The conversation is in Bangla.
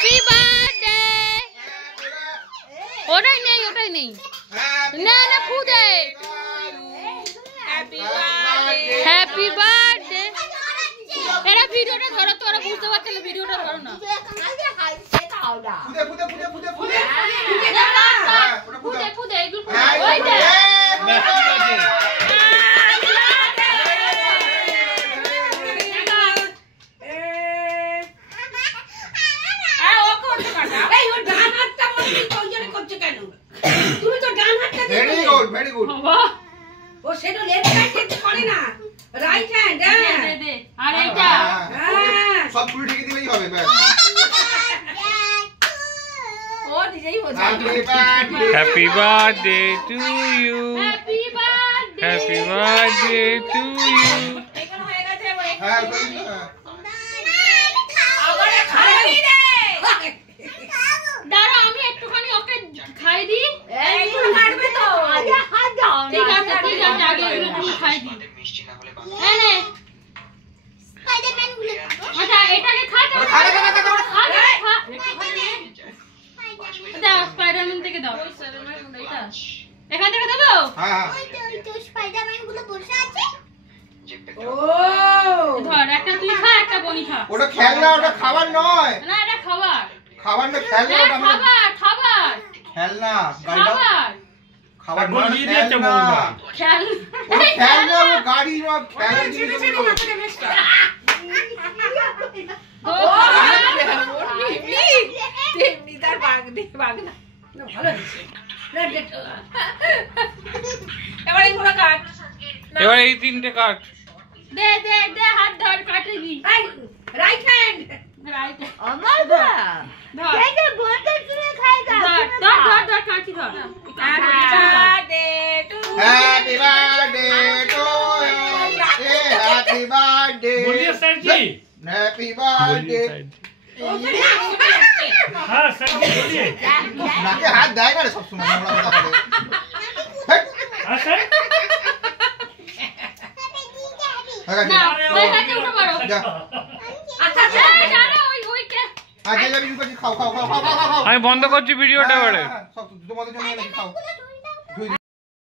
Happy birthday. ওটাই নেই ওটাই নেই। না না ফু দে। Happy birthday. এরা ভিডিওটা ধরো, তোরা বুঝতে পারছিস না, ভিডিওটা ধরো না। ও সেটা লেফট হ্যান্ড করতে পারে না, রাইট হ্যান্ড। দে দে। আর এইটা সব পুরো ঠিক দিলেই হবে ব্যাস। ও নিজেই বোঝে। Happy birthday to you, happy birthday. Happy birthday to you. এখন হয়ে গেছে হ্যাঁ আবার খাওয়াই রে। দাঁড়া আমি একটুখানি ওকে খাই দিই। এই পুরো কাটবে তো। আরে হাত দাও না। ঠিক আছে ঠিক আছে, আগে এগুলো তুমি খাই দিই। এই নে স্পাইডারম্যান গুলো আচ্ছা এটাকে খা। খা। দাও স্পাইডারম্যান থেকে দাও। এটা এখান থেকে দেবো। হ্যাঁ ওই তো স্পাইডারম্যান গুলো বসে আছে। ও ধর একটা তুই খা, একটা বনি খা। ওটা খেলনা, ওটা খাবার নয়। না এটা খাবার। খাবার না খেলনা, ওটা খাবার খাবার খেলনা। গাড়িটা খাবার খাবার বল নয়, দিয়ে দিয়েছে খেলনা। বৌমা। খেল ওটা খেলনা, ও গাড়ি নয়, খেলার জিনিসগুলো। ও তেমনি তার বাগনি বাগনা না ভালো হয়েছে। এবার এই পুরো কাট। এবার এই তিনটে কাট। দে দে দে হাত ধর কাটে দি। Right hand. রাইট আমার গা ধর এটা বলতে শুনে খাইগা। ধর ধর ধর ধর কাটি ধর। Happy birthday to you, happy birthday, बोलिए सर जी। Happy birthday. हाँ सर जी बोलिए। নাকে হাত দেয় না রে সবসময়, নোংরা কথা বলে। हाँ सर। না ওই কাছে উঠে পড়ো। যা। আচ্ছা আচ্ছা এই দাঁড়া ওই ওই কে আজ যাবি খাও খাও খাও খাও খাও খাও। আমি বন্ধ করছি ভিডিওটা এবারে। সব তোমাদের জন্য এনেছি, খাও।